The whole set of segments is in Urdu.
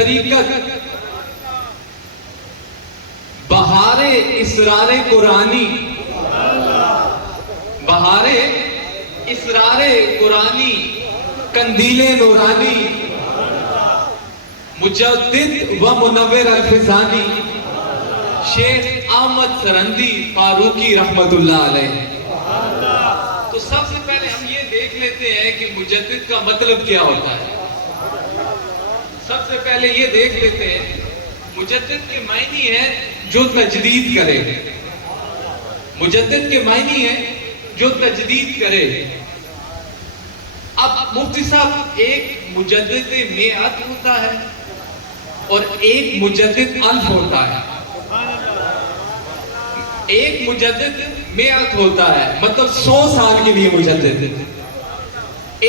طریقت بہار اسرار قرآنی، بہار اسرار قرآنی، قندیل نورانی، مجدد و منور الفسانی، شیخ احمد سرندی فاروقی رحمت اللہ علیہ۔ تو سب سے پہلے ہم یہ دیکھ لیتے ہیں کہ مجدد کا مطلب کیا ہوتا ہے۔ سب سے پہلے یہ دیکھ لیتے ہیں مجدد کے معنی ہے جو تجدید کرے۔ مجدد کے معنی ہے جو تجدید کرے۔ اب مفتی صاحب، ایک مجدد میعت ہوتا ہے اور ایک مجدد الف ہوتا ہے۔ ایک مجدد میعت ہوتا ہے مطلب 100 سال کے لیے مجدد،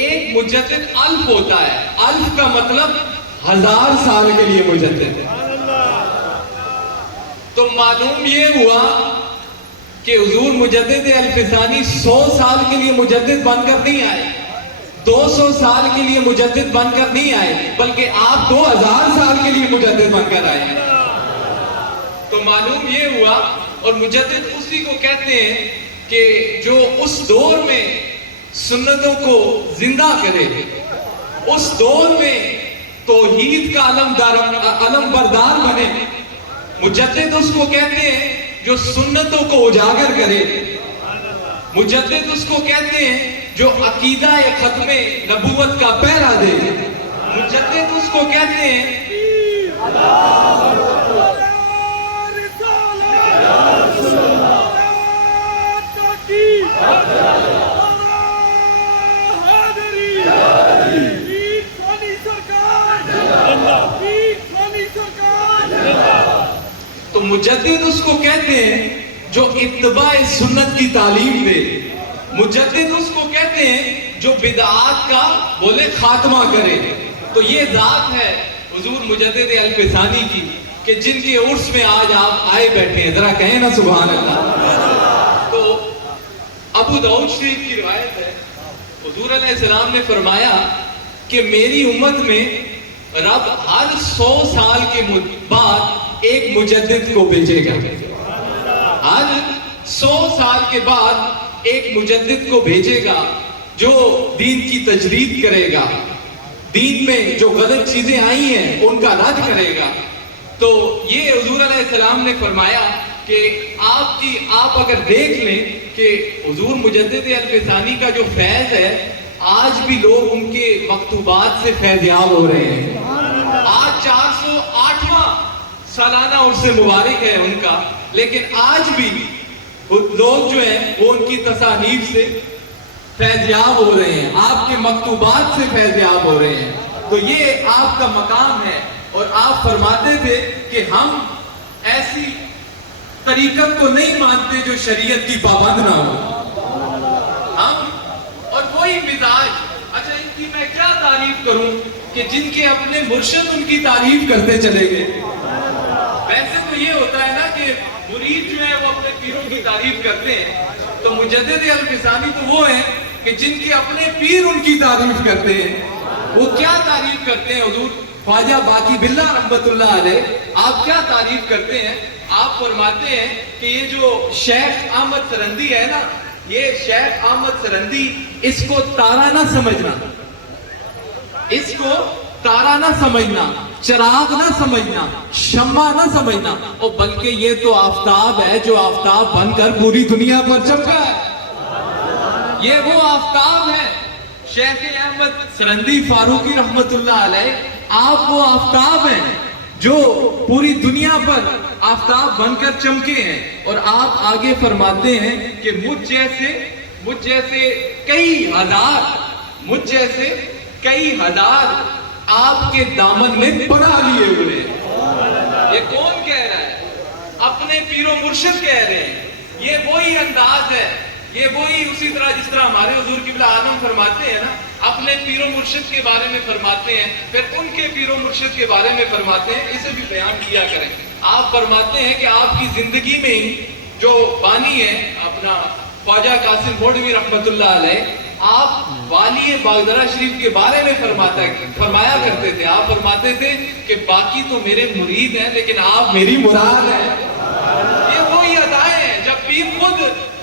ایک مجدد الف ہوتا ہے، الف کا مطلب 1000 سال کے لیے مجدد۔ تو معلوم یہ ہوا کہ حضور مجدد الف ثانی 100 سال کے لیے مجدد بن کر نہیں آئے، 200 سال کے لیے مجدد بن کر نہیں آئے، بلکہ آپ 2000 سال کے لیے مجدد بن کر آئے ہیں۔ تو معلوم یہ ہوا، اور مجدد اسی کو کہتے ہیں کہ جو اس دور میں سنتوں کو زندہ کرے، اس دور میں توحید کا علم بردار بنے۔ مجدد اس کو کہتے ہیں جو سنتوں کو اجاگر کرے۔ مجدد اس کو کہتے ہیں جو عقیدہ ختم نبوت کا پہرا دے۔ مجدد اس کو کہتے ہیں تو مجدد اس کو کہتے ہیں جو اتباع سنت کی تعلیم دے۔ مجدد اس کو کہتے ہیں جو بدعات کا بولے خاتمہ کرے۔ تو یہ ذات ہے حضور مجدد الف ثانی کی کہ جن کے عرس میں آج آپ آئے بیٹھے ہیں، ذرا کہیں نا سبحان اللہ۔ تو ابو داؤد شریف کی روایت ہے، حضور علیہ السلام نے فرمایا کہ میری امت میں رب ہر 100 سال کے بعد ایک مجدد کو بھیجے گا۔ ہر 100 سال کے بعد ایک مجدد کو بھیجے گا جو دین کی تجدید کرے گا، دین میں جو غلط چیزیں آئی ہیں ان کا رد کرے گا۔ تو یہ حضور علیہ السلام نے فرمایا کہ آپ اگر دیکھ لیں کہ حضور مجدد الف ثانی کا جو فیض ہے، آج بھی لوگ ان کے مکتوبات سے فیضیاب ہو رہے ہیں۔ آج 408واں سالانہ عرس مبارک ہے ان کا، لیکن آج بھی لوگ جو ہیں وہ ان کی تصانیف سے فیضیاب ہو رہے ہیں، آپ کے مکتوبات سے فیضیاب ہو رہے ہیں۔ تو یہ آپ کا مقام ہے، اور آپ فرماتے تھے کہ ہم ایسی طریقت کو نہیں مانتے جو شریعت کی پابند نہ ہو۔ ہم اور وہی مزاج، اچھا ان کی میں کیا تعریف کروں کہ جن کے اپنے مرشد ان کی تعریف کرتے چلے گئے۔ ویسے تو یہ ہوتا ہے نا کہ مرید جو ہے وہ اپنے پیروں کی تعریف کرتے ہیں، تو مجدد الف ثانی تو وہ ہیں کہ جن کے اپنے پیر ان کی تعریف کرتے ہیں۔ وہ کیا تعریف کرتے ہیں؟ حضور خواجہ باقی باللہ رحمت اللہ علیہ، آپ کیا تعریف کرتے ہیں؟ آپ فرماتے ہیں کہ یہ جو شیخ احمد سرندی ہے نا، یہ شیخ احمد سرندی، اس کو تارا نہ سمجھنا، اس کو تارا نہ سمجھنا، چراغ نہ سمجھنا، شمع نہ سمجھنا، اور بلکہ یہ تو آفتاب ہے جو آفتاب بن کر پوری دنیا پر چمکا ہے۔ یہ وہ آفتاب ہے شیخ احمد سرندی فاروقی رحمت اللہ علیہ، آپ وہ آفتاب ہیں جو پوری دنیا پر آفتاب بن کر چمکے ہیں۔ اور آپ آگے فرماتے ہیں کہ مجھ جیسے کئی ہزار آپ کے دامن میں پناہ لیے ہوئے ہیں۔ یہ کون کہہ رہا ہے؟ اپنے پیر و مرشد کہہ رہے ہیں۔ یہ وہی انداز ہے، یہ وہی اسی طرح جس طرح ہمارے حضور قبلہ اعظم فرماتے ہیں نا، اپنے پیر و مرشد کے بارے میں فرماتے ہیں، پھر ان کے پیر و مرشد کے بارے میں فرماتے ہیں، اسے بھی بیان کیا کریں۔ آپ فرماتے ہیں کہ آپ کی زندگی میں ہی جو بانی ہے اپنا خواجہ قاسم بوڑھوی رحمت اللہ علیہ، آپ والی باغدرہ شریف کے بارے میں فرمایا کرتے تھے. آپ فرماتے تھے کہ باقی تو میرے مرید ہیں لیکن آپ میری مراد ہیں. یہ وہی ادائیں ہیں جب پیر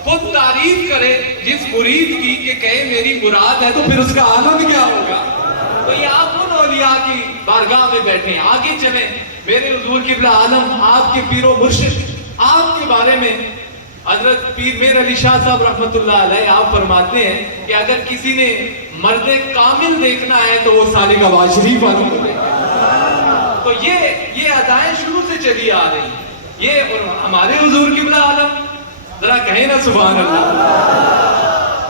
خود تعریف کرے جس مرید کی کہ کہے میری مراد ہے تو پھر اس کا آنند کیا ہوگا. تو یہ آپ ان اولیاء کی بارگاہ میں بیٹھے ہیں. آگے چلیں. میرے حضور قبلہ عالم آپ کے پیر و مرشد آپ کے بارے میں حضرت پیر میر علی شاہ صاحب رحمت اللہ علیہ آپ فرماتے ہیں کہ اگر کسی نے مرد کامل دیکھنا ہے تو وہ سالک آباد شریف والوں کو دیکھنا. تو یہ ادائیں شروع سے چلی آ رہی ہیں. یہ ہمارے حضور قبلہ عالم ذرا کہیں نا سبحان اللہ.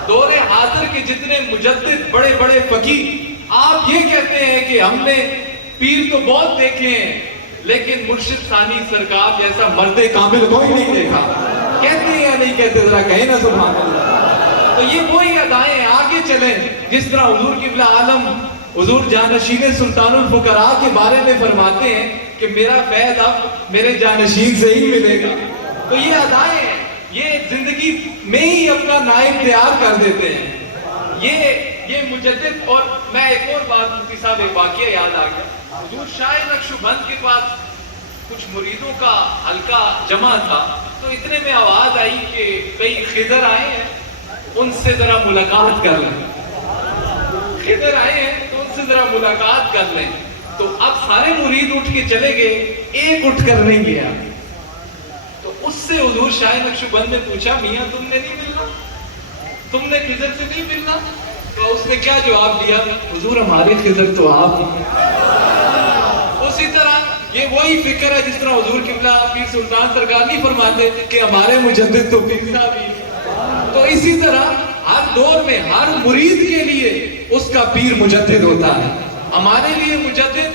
دور حاضر کے جتنے مجدد بڑے بڑے فقیہ آپ یہ کہتے ہیں کہ ہم نے پیر تو بہت دیکھے ہیں لیکن مرشد ثانی سرکار جیسا مرد کامل کوئی نہیں دیکھا. کہتے ہیں یا نہیں کہتے؟ ذرا کہیں نا سبحان اللہ. تو یہ وہی ادائیں ہیں. آگے چلیں. جس طرح حضور قبلہ عالم حضور جانشین سلطان الفقراء کے بارے میں فرماتے ہیں کہ میرا فیض اب میرے جانشین سے ہی ملے گا. تو یہ ادائیں ہیں. یہ زندگی میں ہی اپنا نائب تیار کر دیتے ہیں. یہ مجدد. اور میں ایک اور بات مفتی صاحب ایک واقعہ یاد آ گیا. حضور شاہ نقشبند کے پاس کچھ مریدوں کا حلقہ جمع تھا تو اتنے میں آواز آئی کہ کئی خضر آئے ہیں ان سے ذرا ملاقات کر لیں. خضر آئے ہیں تو ان سے ذرا ملاقات کر لیں. تو اب سارے مرید اٹھ کے چلے گئے, ایک اٹھ کر نہیں گیا. تو اس سے حضور شاہ نقشبند نے پوچھا میاں تم نے نہیں ملنا, تم نے خضر سے نہیں ملنا؟ تو اس نے کیا جواب دیا؟ حضور ہمارے خضر تو آپ ہیں. اسی طرح یہ وہی فکر ہے جس طرح حضور قبلہ پیر سلطان سرکار نہیں فرماتے کہ ہمارے مجدد تو پیر صاحب ہی. تو اسی طرح ہر دور میں ہر مرید کے لیے اس کا پیر مجدد ہوتا ہے. ہمارے لیے مجدد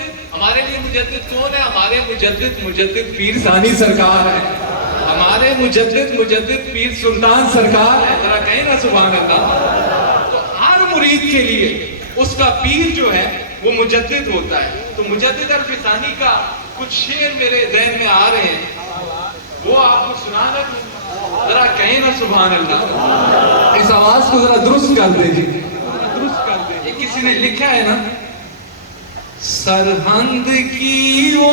کون ہے؟ ہمارے مجدد پیر ثانی سرکار ہے. ہمارے مجدد پیر سلطان سرکار ہے. ذرا کہیں نا سبحان اللہ. تو ہر مرید کے لیے اس کا پیر جو ہے وہ مجدد ہوتا ہے. تو مجدد الفسانی کا کچھ شعر میرے ذہن میں آ رہے ہیں, وہ آپ کو سنانا. ذرا کہیں نا سبحان اللہ. اس آواز کو ذرا درست کر دیجیے. یہ کسی نے لکھا ہے نا, سرہند کی وہ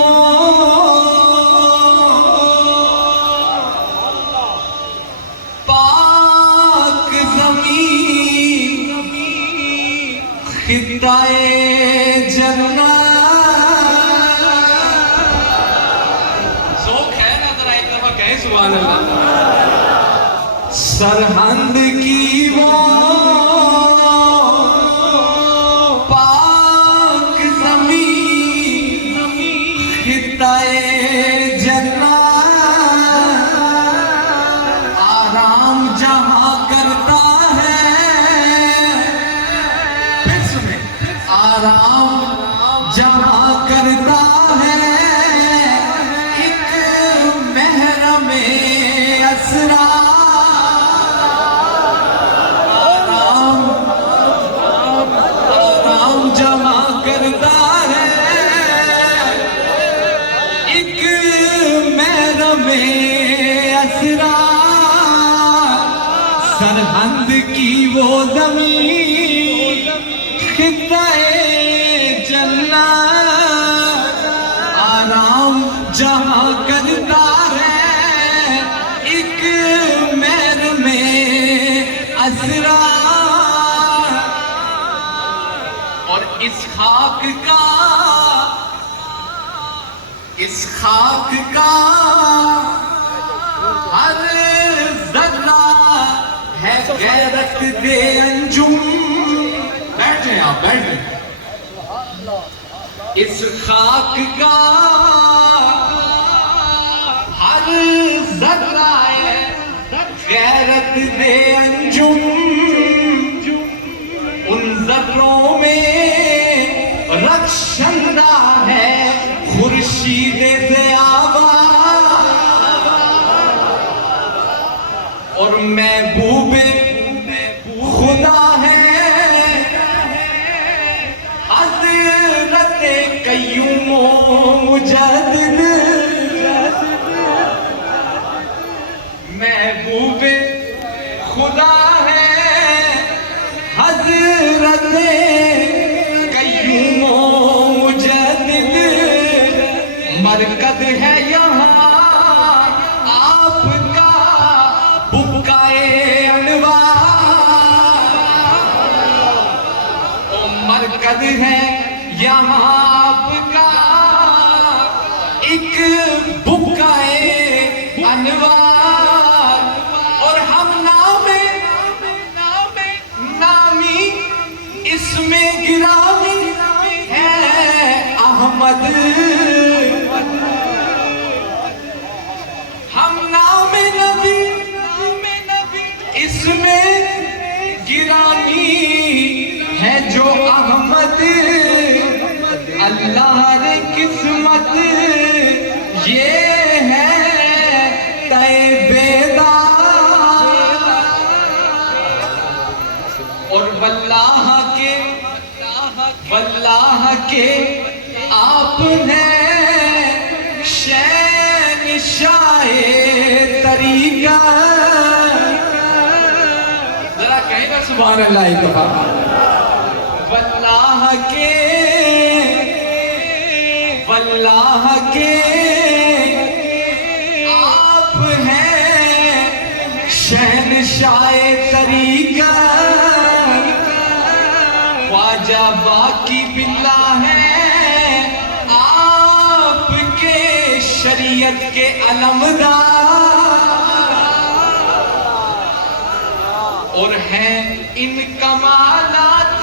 پاک زمین خطۂ جنت. ذوق ہے نا, ذرا ایک دفعہ کہیں سبحان اللہ. سرہند کی وہ پاک زمین خطۂ جنت آرام جہاں کرتا ہے. پھر سنیں, آرام جہاں کرتا ہے ایک محرم اسرار. جمع کرتا ہے ایک محرم اسرار. سرہند کی وہ زمین خطۂ جنت آرام جہاں کرتا ہے ایک محرم اسرار. اس خاک کا ہر ذرہ ہے غیرت دے انجم. بیٹھ جائیں آپ, بیٹھ جائیں. اس خاک کا ہر ذرہ ہے غیرت دے انجم. ان ذروں میں رخشندہ ہے خورشید ضیابہ اور محبوب خدا ہے حضرت قیوم و مجدد. محبوب خدا ہے مرکز ہے یہاں آپ کا بکائے انوار، او مرکز ہے یہاں آپ کا ایک بکائے انوار، اور ہم نامی اس میں گرامی ہے احمد، ہم نام نبی اس میں گرامی ہے جو احمد، اللہ نے قسمت یہ ہے تے بیدار، اور واللہ کے آپ نے شہنشاہ طریقہ، ذرا کہیں نا سبحان اللہ ایک دفعہ، واللہ کے آپ ہیں شہنشاہ طریقہ، خواجہ باقی باللہ ہے آپ کے شریعت کے علمدار، اور ہیں ان کمالات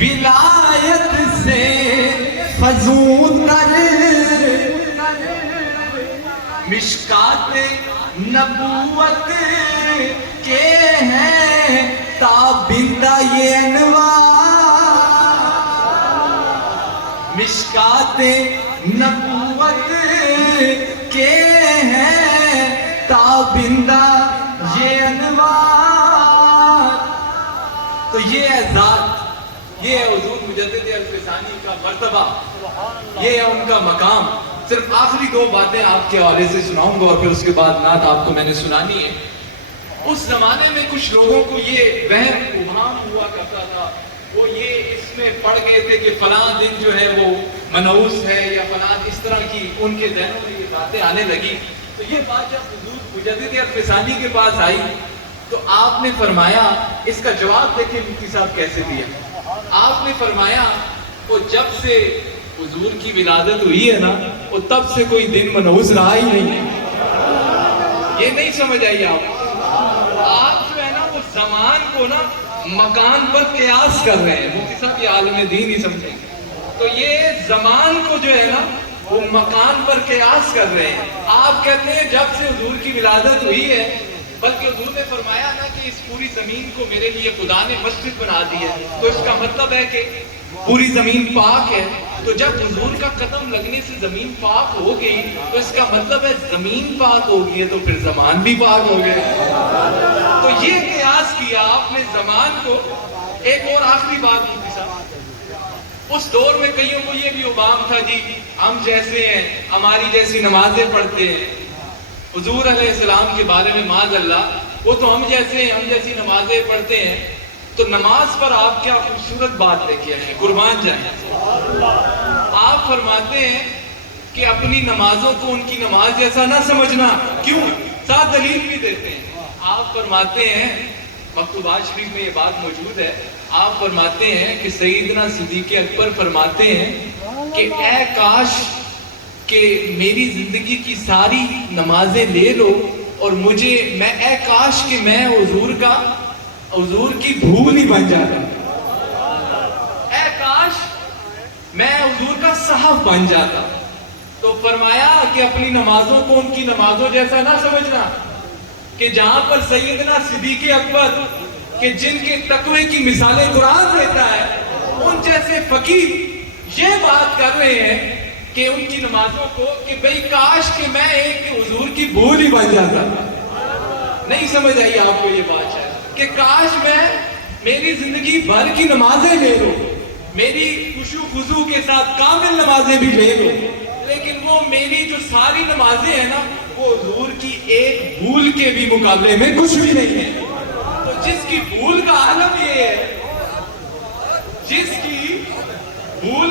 ولایت سے فزون تر، مشکات نبوت کے ہیں تابندہ یہ انوار، مشکات نبوت کے ہیں تابندہ یہ انوار، تو یہ ہے ذات، یہ ہے حضور مجدد الفسانی کا مرتبہ، یہ ہے ان کا مقام۔ صرف آخری دو باتیں آپ کے حوالے سے سناؤں گا اور پھر اس کے بعد نعت آپ کو میں نے سنانی ہے۔ اس زمانے میں کچھ لوگوں کو یہ وہم ابہام ہوا کرتا تھا، وہ یہ اس میں پڑھ گئے تھے کہ فلاں دن جو ہے وہ منحوس ہے یا فلاں اس طرح کی ان کے ذہنوں میں یہ باتیں آنے لگی۔ تو یہ بات جب حضور مجدد الفسانی کے پاس آئی تو آپ نے فرمایا، اس کا جواب دیکھیں مفتی صاحب کیسے دیا۔ آپ نے فرمایا وہ جب سے حضور کی ولادت ہوئی ہے نا، وہ تب سے کوئی دن منحوس رہا ہی نہیں ہے۔ یہ نہیں سمجھ آئی آپ جو ہے نا وہ زمان کو نا مکان پر قیاس کر رہے ہیں۔ مفتی صاحب یہ عالم دین ہی سمجھیں، تو یہ زمان کو جو ہے نا وہ مکان پر قیاس کر رہے ہیں۔ آپ کہتے ہیں جب سے حضور کی ولادت ہوئی ہے، بلکہ حضور نے فرمایا نا کہ اس پوری زمین کو میرے لیے خدا نے مسجد بنا دی ہے، تو اس کا مطلب ہے کہ پوری زمین پاک ہے۔ تو جب حضور کا قدم لگنے سے زمین پاک ہو گئی تو اس کا مطلب ہے زمین پاک ہو گئی ہے تو پھر زمان بھی پاک ہو گئے۔ تو یہ قیاس کیا آپ نے زمان کو۔ ایک اور آخری بات مفتی صاحب، اس دور میں کئیوں کو یہ بھی ابہام تھا جی ہم جیسے ہیں، ہماری جیسی نمازیں پڑھتے ہیں، حضور علیہ السلام کے بارے میں معاذ اللہ وہ تو ہم جیسے ہیں، ہم جیسی نمازیں پڑھتے ہیں۔ تو نماز پر آپ کیا خوبصورت بات لے کے آئے ہیں، قربان جائیں۔ آپ فرماتے ہیں کہ اپنی نمازوں کو ان کی نماز جیسا نہ سمجھنا، کیوں؟ ساتھ دلیل بھی دیتے ہیں۔ آپ فرماتے ہیں، مکتوبات شریف میں یہ بات موجود ہے، آپ فرماتے ہیں کہ سیدنا صدیق اکبر فرماتے ہیں کہ اے کاش کہ میری زندگی کی ساری نمازیں لے لو اور مجھے اے کاش کہ میں حضور کی بھول ہی بن جاتا، اے کاش میں حضور کا صحف بن جاتا۔ تو فرمایا کہ اپنی نمازوں کو ان کی نمازوں جیسا نہ سمجھنا، کہ جہاں پر سیدنا صدیق اکبر کہ جن کے تقوی کی مثالیں قرآن دیتا ہے، ان جیسے فقیر یہ بات کر رہے ہیں کہ ان کی نمازوں کو کہ بھئی کاش کہ میں ایک حضور کی بھول ہی بن جاتا۔ نہیں سمجھ آئی آپ کو یہ بات شاید کہ کاش میں میری زندگی بھر کی نمازیں لے لوں، میری خشوع خضوع کے ساتھ کامل نمازیں بھی لے لوں، لیکن وہ میری جو ساری نمازیں ہیں نا وہ حضور کی ایک بھول کے بھی مقابلے میں کچھ بھی نہیں ہے۔ تو جس کی بھول کا عالم یہ ہے، جس کی بھول